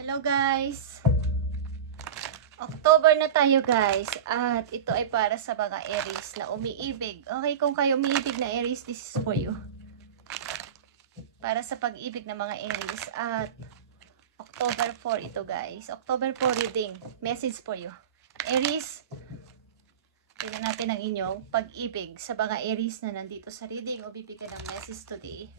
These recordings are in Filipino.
Hello guys! October na tayo guys at ito ay para sa mga Aries na umiibig. Okay, kung kayo umiibig na Aries, this is for you. Para sa pag-ibig ng mga Aries at October 4 ito guys. October 4 reading. Message for you. Aries, tignan natin ang inyong pag-ibig sa mga Aries na nandito sa reading o bibigyan ng message today.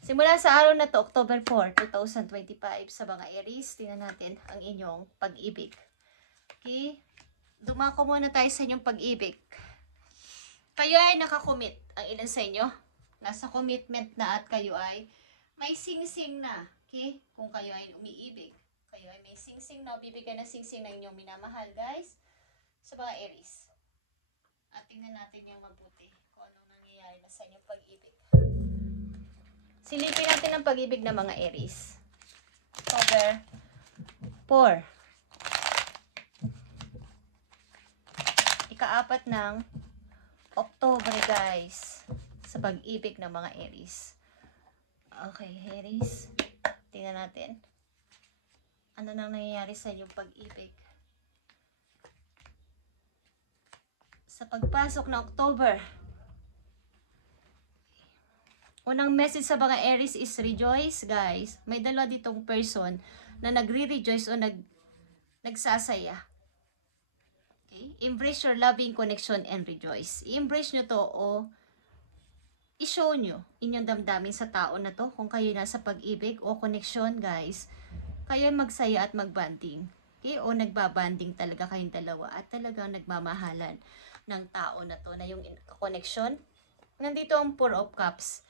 Simula sa araw na to, October 4, 2025, sa mga Aries, tingnan natin ang inyong pag-ibig. Okay? Dumako muna tayo sa inyong pag-ibig. Kayo ay nakakommit. Ang ilan sa inyo? Nasa commitment na at kayo ay may sing-sing na. Okay? Kung kayo ay umiibig. Kayo ay may sing-sing na. Bibigyan ng sing-sing na inyong minamahal, guys. Sa mga Aries. At tingnan natin yung mabuti kung anong nangyayari na sa inyong pag-ibig. Silipin natin ang pag-ibig ng mga Aries. October 4. Ika-4 ng October guys. Sa pag-ibig ng mga Aries. Okay, Aries. Tingnan natin. Ano nang nangyayari sa inyong pag-ibig? Sa pagpasok ng October. Unang message sa mga Aries is rejoice, guys. May dalawa ditong person na nagre-rejoice o nagsasaya. Okay? Embrace your loving connection and rejoice. I-embrace nyo to o i-show nyo inyong damdamin sa tao na to. Kung kayo nasa pag-ibig o connection, guys, kayo magsaya at magbanding. Okay? O nagbabanding talaga kayong dalawa at talagang nagmamahalan ng tao na to na yung connection. Nandito ang 4 of Cups.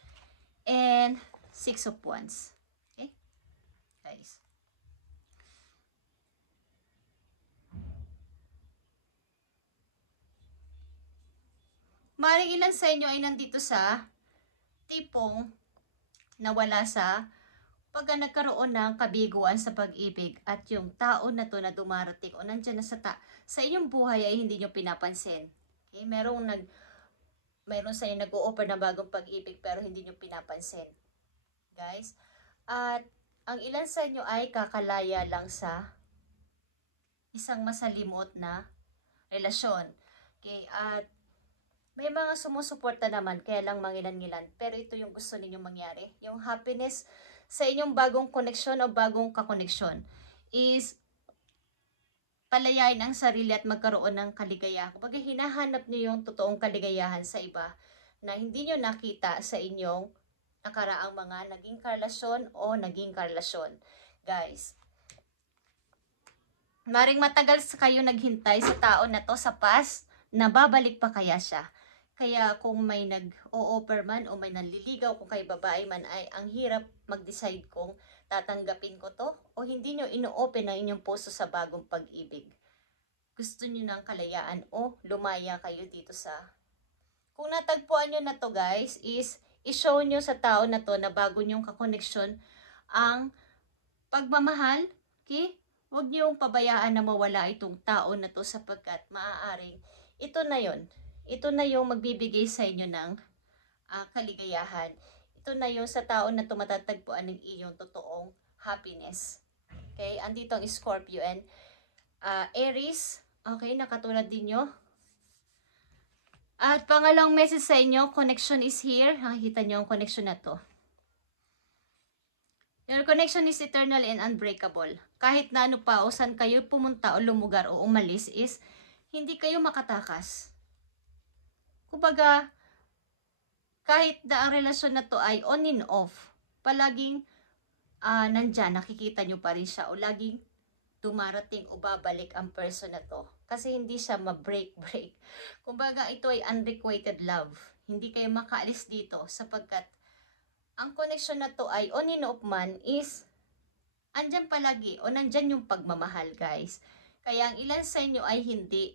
And 6 of Wands. Okay? Guys. Maring ilan sa inyo ay nandito sa tipong nawala sa pagka nagkaroon ng kabiguan sa pag-ibig at yung tao na to na dumarating o nandyan na sa inyong buhay ay hindi nyo pinapansin. Okay? Mayroon sa inyo nag-o-offer na bagong pag-ibig pero hindi nyo pinapansin. Guys. At ang ilan sa inyo ay kakalaya lang sa isang masalimot na relasyon. Okay. At may mga sumusuporta naman kaya lang mangilan-ngilan. Pero ito yung gusto ninyong mangyari. Yung happiness sa inyong bagong koneksyon o bagong kakoneksyon is palayain ang sarili at magkaroon ng kaligayahan. Kapag hinahanap niyo yung totoong kaligayahan sa iba na hindi niyo nakita sa inyong nakaraang mga naging karelasyon o naging karelasyon. Guys, maring matagal kayo naghintay sa tao na to sa past, nababalik pa kaya siya. Kaya kung may nag-o-offer man o may nanliligaw, kung kayo babae man ay ang hirap mag-decide kung tatanggapin ko to o hindi nyo ino-open ang inyong puso sa bagong pag-ibig. Gusto nyo ng kalayaan o lumaya kayo dito sa... Kung natagpuan nyo na to guys, is i-show nyo sa tao na to na bago nyong kakoneksyon ang pagmamahal. Okay? Huwag nyong pabayaan na mawala itong tao na to sapagkat maaaring ito na yon. Ito na yung magbibigay sa inyo ng kaligayahan. Ito na yung sa tao na tumatatagpuan ng iyong totoong happiness. Okay? Andito ang Scorpio and Aries. Okay? Nakatulad din nyo. At pangalawang message sa inyo, connection is here. Nakikita nyo ang connection na to. Your connection is eternal and unbreakable. Kahit na ano pa o saan kayo pumunta o lumugar o umalis is hindi kayo makatakas. Kumbaga, kahit na ang relasyon na to ay on and off, palaging nandyan, nakikita nyo pa rin siya o laging dumarating o babalik ang person na to. Kasi hindi siya ma-break. Kumbaga, ito ay unrequited love. Hindi kayo makaalis dito sapagkat ang connection na to ay on and off man is andyan palagi o nandyan yung pagmamahal guys. Kaya ang ilan sa inyo ay hindi.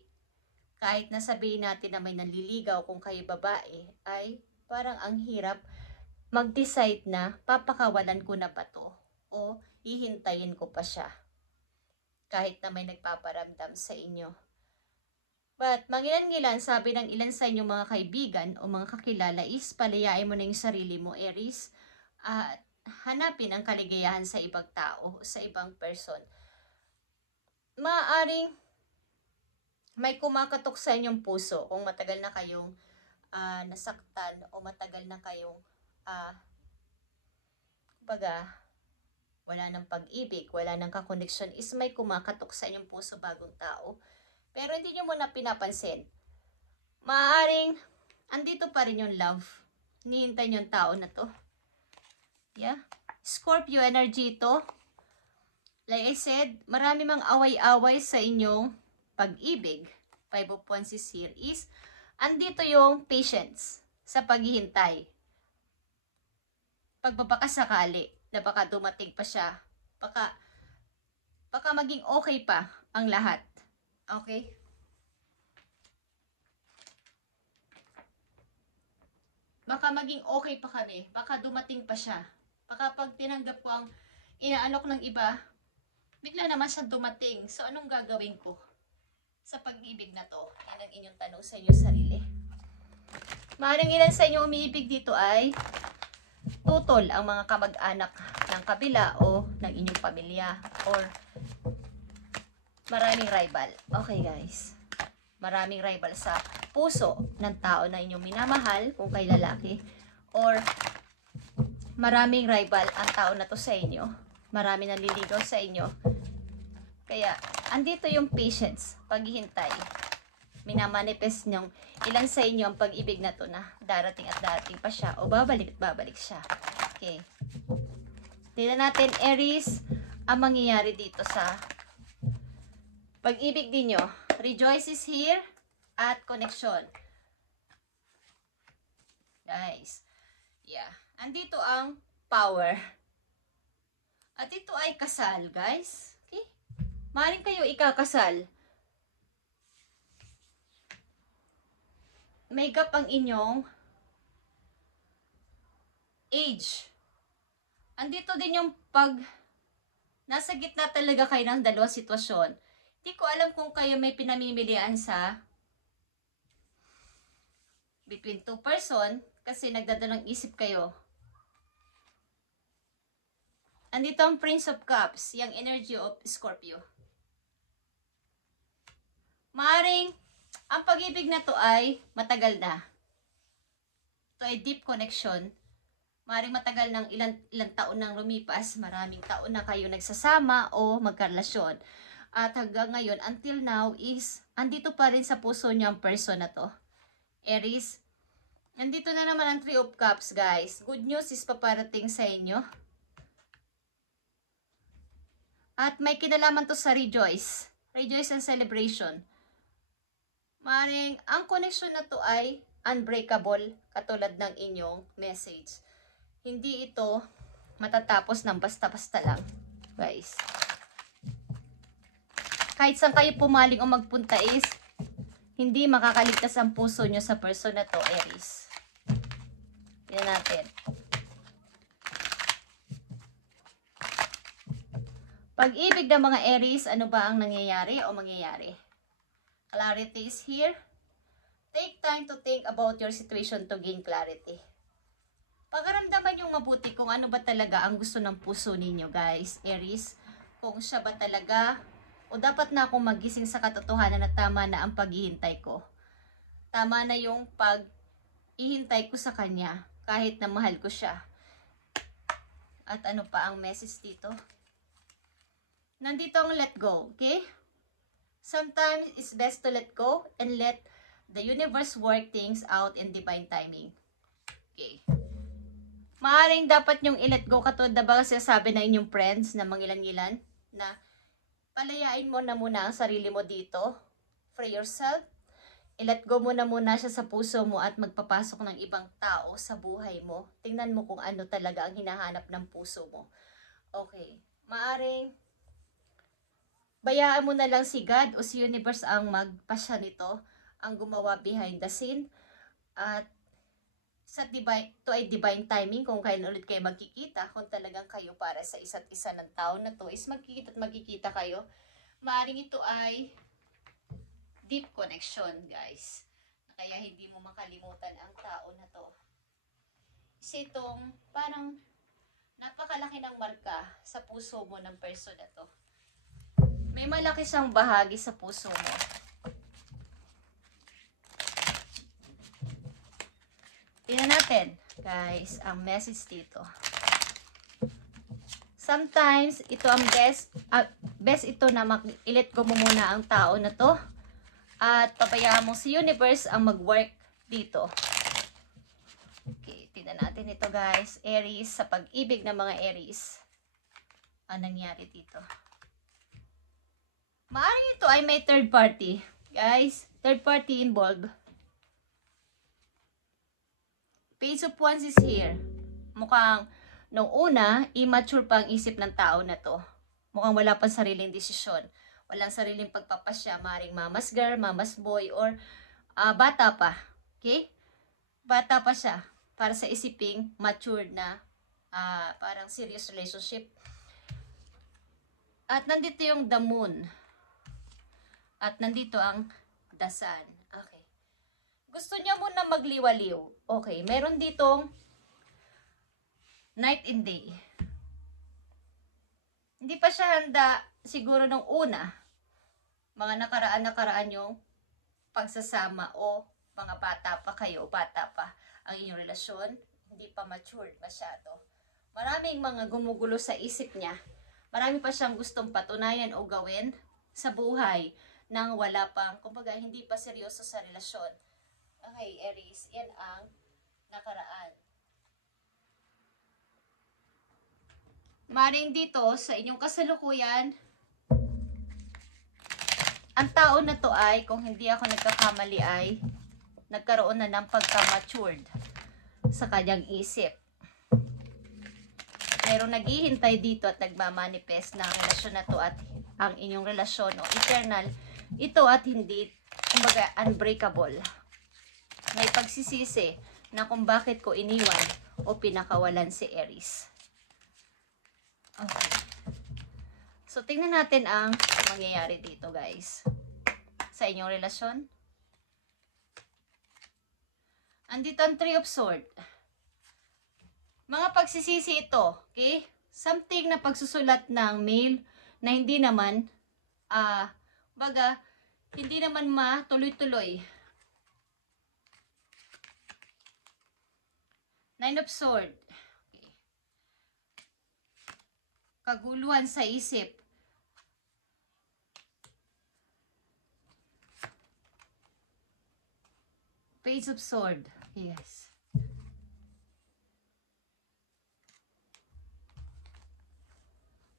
Kahit nasabihin natin na may nanliligaw kung kayo babae, ay parang ang hirap mag-decide na papakawalan ko na ba to o hihintayin ko pa siya. Kahit na may nagpaparamdam sa inyo. But mangilan-ngilan, sabi ng ilan sa inyong mga kaibigan o mga kakilala is palayain mo na yung sarili mo, Aries. At hanapin ang kaligayahan sa ibang tao, sa ibang person. Maaaring may kumakatok sa inyong puso kung matagal na kayong nasaktan o matagal na kayong kumbaga, wala ng pag-ibig, wala ng kakoneksyon, is may kumakatok sa inyong puso bagong tao. Pero hindi nyo muna pinapansin. Maaaring andito pa rin yung love. Hinihintay yung tao na to. Yeah. Scorpio energy ito. Like I said, marami mang away-away sa inyong pag-ibig. 5 of Wands is here is, andito yung patience sa paghihintay. Pagbabakasakali na baka dumating pa siya. Baka maging okay pa ang lahat. Okay? Baka maging okay pa kami. Baka dumating pa siya. Baka pag tinanggap ko ang inaanok ng iba, bigla naman siya dumating. So, anong gagawin ko sa pag-ibig na to? Yan ang inyong tanong sa inyong sarili. Maaaring ilan sa inyo umiibig dito ay tutol ang mga kamag-anak ng kabila o ng inyong pamilya or maraming rival. Okay guys. Maraming rival sa puso ng tao na inyong minamahal kung kay lalaki or maraming rival ang tao na to sa inyo. Marami naliligaw sa inyo. Kaya andito yung patience, paghihintay. Minamanifest nyong ilan sa inyo ang pag-ibig na to na darating at darating pa siya o babalik at babalik siya. Okay. Tignan natin, Aries, ang mangyayari dito sa pag-ibig ninyo. Rejoice is here at connection. Guys. Yeah. Andito ang power. At ito ay kasal, guys. Okay? Maaaring kayo ikakasal. May gap ang inyong age. Andito din yung pag nasa gitna talaga kayo ng dalawang sitwasyon. Hindi ko alam kung kayo may pinamimilian sa between two person kasi nagdadalang isip kayo. Andito ang Prince of Cups, yung energy of Scorpio. Maaring ang pag-ibig na to ay matagal na. Ito ay deep connection. Maaring matagal ng ilang taon nang lumipas, maraming taon na kayo nagsasama o magkarelasyon. At hanggang ngayon, until now is, andito pa rin sa puso niyo ang person na to. Aries, nandito na naman ang 3 of Cups, guys. Good news is paparating sa inyo. At may kinalaman to sa rejoice. Rejoice and celebration. Maring ang connection na to ay unbreakable katulad ng inyong message. Hindi ito matatapos ng basta-basta lang, guys. Kahit saan kayo pumaling o magpunta is hindi makakaligtas ang puso nyo sa person na to, Aries. Yan natin. Pag-ibig ng mga Aries, ano ba ang nangyayari o mangyayari? Clarity is here. Take time to think about your situation to gain clarity. Pagaramdaman yung mabuti kung ano ba talaga ang gusto ng puso ninyo, guys, Aries. Kung siya ba talaga o dapat na akong magising sa katotohanan na tama na ang paghihintay ko. Tama na yung pag-ihintay ko sa kanya kahit na mahal ko siya. At ano pa ang message dito? Nandito ang let go, okay? Sometimes it's best to let go and let the universe work things out in divine timing. Okay. Maaring dapat yung i-let go katulad na ba sinasabi ng inyong friends na mangilan-ngilan na palayain mo na muna ang sarili mo dito. Free yourself. I-let go mo na muna siya sa puso mo at magpapasok ng ibang tao sa buhay mo. Tingnan mo kung ano talaga ang hinahanap ng puso mo. Okay. Maaring bayaan mo na lang si God o si universe ang magpasya nito, ang gumawa behind the scene. At sa ito ay divine timing kung kailan ulit kayo magkikita. Kung talagang kayo para sa isa't isa ng tao na to is magkikita at magkikita kayo. Maaring ito ay deep connection, guys. Kaya hindi mo makalimutan ang tao na to. Kasi itong parang Napakalaki ng marka sa puso mo ng person na to. May malaki siyang bahagi sa puso mo. Tingnan natin, guys, ang message dito. Sometimes, ito ang best ito na i-let go mo muna ang tao na to. At pabayaan mo si universe ang mag-work dito. Okay, tingnan natin ito, guys. Aries, sa pag-ibig ng mga Aries. Ang nangyari dito. Maaaring ito ay may third party. Guys, third party involved. Page of Wands is here. Mukhang nung una, immature pa ang isip ng tao na to. Mukhang wala pang sariling desisyon. Walang sariling pagpapasya. Maring mama's girl, mama's boy, or bata pa. Okay? Bata pa siya. Para sa isiping matured na parang serious relationship. At nandito yung the moon. At nandito ang the sun. Okay. Gusto niya muna magliwaliw. Okay. Meron ditong night and day. Hindi pa siya handa siguro nung una. Mga nakaraan yung pagsasama o mga bata pa kayo, bata pa ang inyong relasyon. Hindi pa matured masyado. Maraming mga gumugulo sa isip niya. Marami pa siyang gustong patunayan o gawin sa buhay nang wala pang, kumbaga hindi pa seryoso sa relasyon. Okay, Aries, yan ang nakaraan. Maring dito sa inyong kasalukuyan, ang tao na to ay, kung hindi ako nagkakamali ay, nagkaroon na ng pagka-matured sa kanyang isip. Mayroong naghihintay dito at nagmamanifest na ang relasyon na to at ang inyong relasyon o eternal, ito at hindi, kumbaga, unbreakable. May pagsisisi na kung bakit ko iniwan o pinakawalan si Aries. Okay. So, tingnan natin ang mangyayari dito, guys. Sa inyong relasyon. Andito ang Three of Swords. Mga pagsisisi ito, okay? Something na pagsusulat ng mail na hindi naman, hindi naman matuloy-tuloy. Nine of Swords. Okay. Kaguluhan sa isip. Page of Swords. Yes.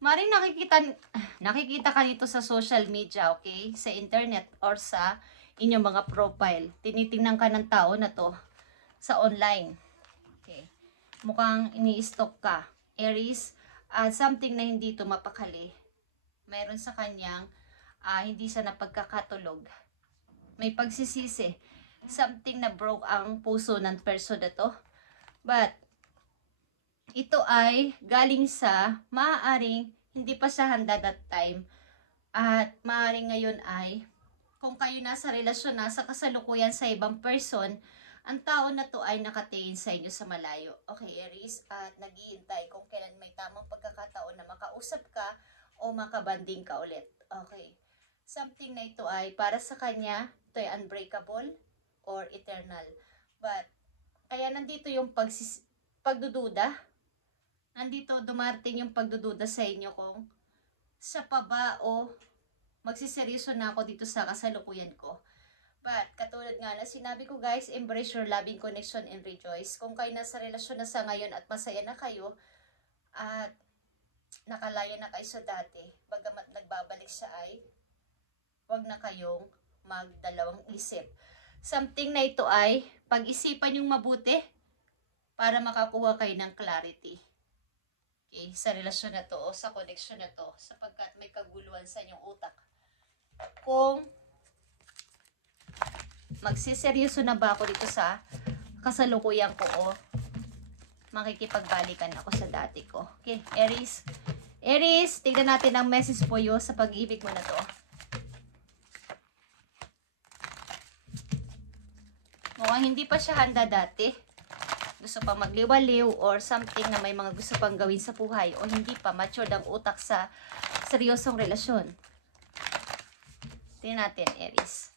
Maring nakikita ka nito sa social media, okay? Sa internet or sa inyong mga profile. Tinitingnan ka ng tao na to sa online. Okay. Mukhang ini-stalk ka. Aries, something na hindi ito mapakali. Mayroon sa kanyang hindi sa napagkakatulog. May pagsisisi. Something na broke ang puso ng person na to. But, ito ay galing sa maaaring hindi pa siya handa that time. At maaaring ngayon ay kung kayo nasa relasyon, nasa kasalukuyan sa ibang person, ang tao na to ay nakatingin sa inyo sa malayo. Okay, Aries, at naghihintay kung kailan may tamang pagkakataon na makausap ka o makabanding ka ulit. Okay. Something na ito ay para sa kanya, ito ay unbreakable or eternal. But, kaya nandito yung pagdududa. Nandito dumarating yung pagdududa sa inyo kung sa pa ba o magsiseryoso na ako dito sa kasalukuyan ko. But, katulad nga na sinabi ko, guys, embrace your loving connection and rejoice. Kung kayo nasa relasyon na sa ngayon at masaya na kayo at nakalaya na kayo sa dati, bagamat nagbabalik siya ay wag na kayong magdalawang isip. Something na ito ay pag-isipan yung mabuti para makakuha kayo ng clarity. Okay, sa relasyon na to o sa connection na to, sapagkat may kaguluhan sa inyong utak. Kung magsiseryoso na ba ako dito sa kasalukuyan ko o makikipagbalikan ako sa dati ko. Okay, Aries. Aries, tignan natin ang message po yo sa pag-ibig mo na to. Mukhang hindi pa siya handa dati. gusto pang magliwaliw or something na may mga gusto pang gawin sa buhay o hindi pa matured ang utak sa seryosong relasyon. Tingnan natin, Aries.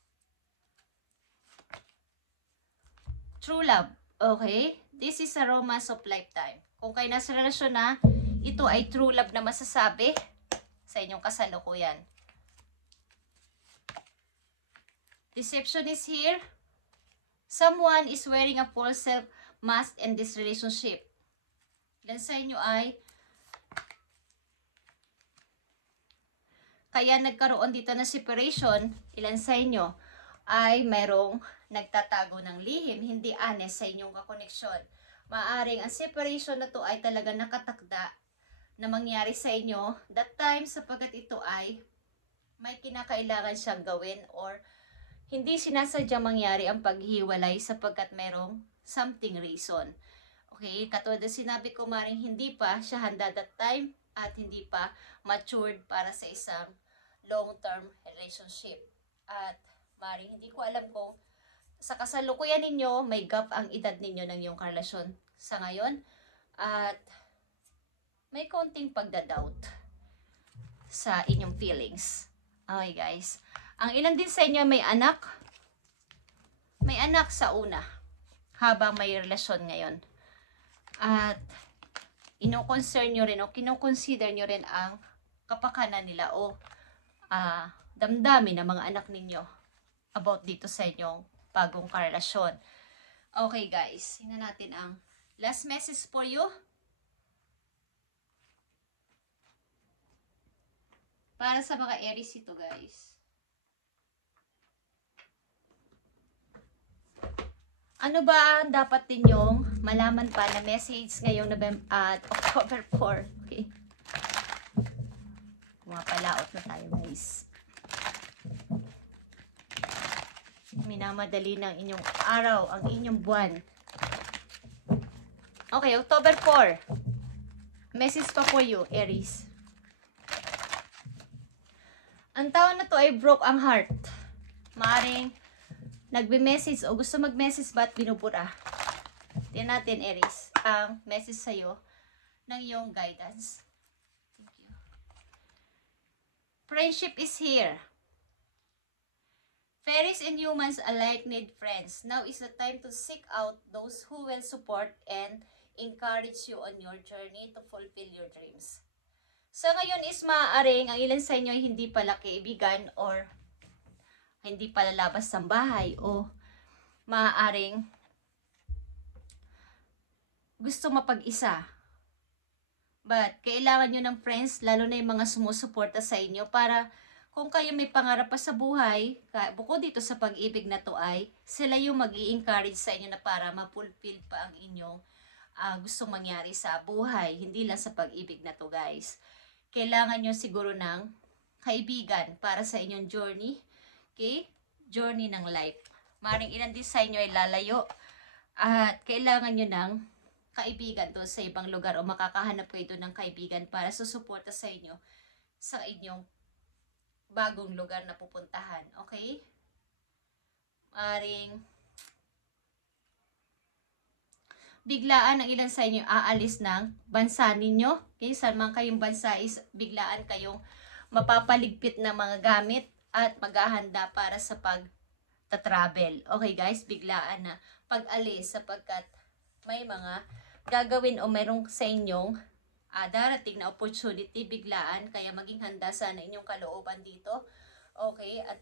True love. Okay? This is a romance of lifetime. Kung kayo nasa relasyon na, ito ay true love na masasabi sa inyong kasalukuyan. Deception is here. Someone is wearing a false self mask in this relationship. Ilan sa inyo ay kaya nagkaroon dito ng separation. Ilan sa inyo ay mayroong nagtatago ng lihim, hindi honest sa inyong kakoneksyon. Maaring ang separation na to ay talaga nakatakda na mangyari sa inyo that time sapagkat ito ay may kinakailangan siyang gawin or hindi sinasadyang mangyari ang paghiwalay sapagkat merong something reason. Okay, katulad na sinabi ko, maring hindi pa siya handa that time at hindi pa matured para sa isang long-term relationship. At maring hindi ko alam kung sa kasalukuyan ninyo, may gap ang edad ninyo ng iyong karelasyon sa ngayon. At may konting pagdadoubt sa inyong feelings. Okay guys. Ang ilan din sa inyo may anak. May anak sa una. Habang may relasyon ngayon. At ino-concern nyo rin o kino-consider nyo rin ang kapakanan nila o damdamin ng mga anak ninyo about dito sa inyong bagong karelasyon. Okay guys. Tingnan natin ang last message for you. Para sa mga Aries ito guys. Ano ba dapat ninyong malaman pa na message ngayong October 4? Okay. Pumapalaot na tayo guys. Minamadali ng inyong araw, ang inyong buwan. Okay, October 4. Message pa for you, Aries. Ang tao na to ay broke ang heart. Maaring nagbe-message o gusto mag-message ba't binubura. Tingnan natin, Aries, ang message sa'yo ng iyong guidance. Thank you. Friendship is here. Fairies and humans alike need friends. Now is the time to seek out those who will support and encourage you on your journey to fulfill your dreams. Sa ngayon is maaaring ang ilan sa inyo ay hindi pala kaibigan or hindi pala labas ng bahay o maaaring gusto mapag-isa. But kailangan nyo ng friends, lalo na yung mga sumusuporta sa inyo para kung kayo may pangarap pa sa buhay, bukod dito sa pag-ibig na to ay sila yung mag-i-encourage sa inyo na para ma-fulfill pa ang inyong gustong mangyari sa buhay. Hindi lang sa pag-ibig na to guys. Kailangan nyo siguro ng kaibigan para sa inyong journey. Okay? Journey ng life. Maring ilan din sa inyo ay lalayo at kailangan nyo ng kaibigan doon sa ibang lugar o makakahanap kayo doon ng kaibigan para susuporta sa inyo sa inyong bagong lugar na pupuntahan. Okay? Maring biglaan ang ilan sa inyo aalis ng bansa ninyo. Okay? Saan man kayong bansa is biglaan kayong mapapaligpit ng mga gamit at maghahanda para sa pag-travel. Okay guys, biglaan na pag-alis sapagkat may mga gagawin o merong sa inyong darating na opportunity biglaan kaya maging handa sana inyong kalooban dito. Okay, at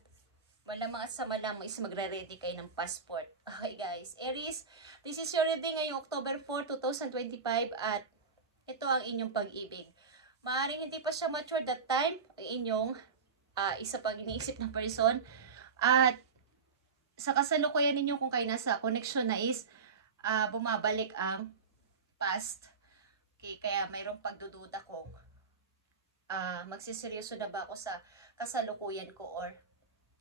malamang at sa malamang is magre-ready kayo ng passport. Okay guys, Aries, this is your reading ngayong October 4, 2025 at ito ang inyong pag-ibig. Maaaring hindi pa siya mature that time, ang inyong isa pang iniisip na person. At sa kasalukuyan ninyo kung kayo nasa connection na is bumabalik ang past. Okay, kaya mayroong pagdududa kung magsiseryoso na ba ako sa kasalukuyan ko or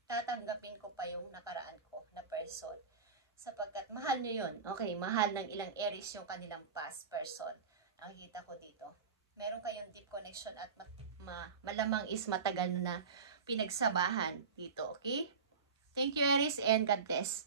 tatanggapin ko pa yung nakaraan ko na person. Sapagkat mahal nyo yun. Okay, mahal ng ilang Aries yung kanilang past person. Nakikita ko dito. Meron kayong deep connection at malamang is matagal na pinagsamahan dito, okay? Thank you, Aries, and God bless.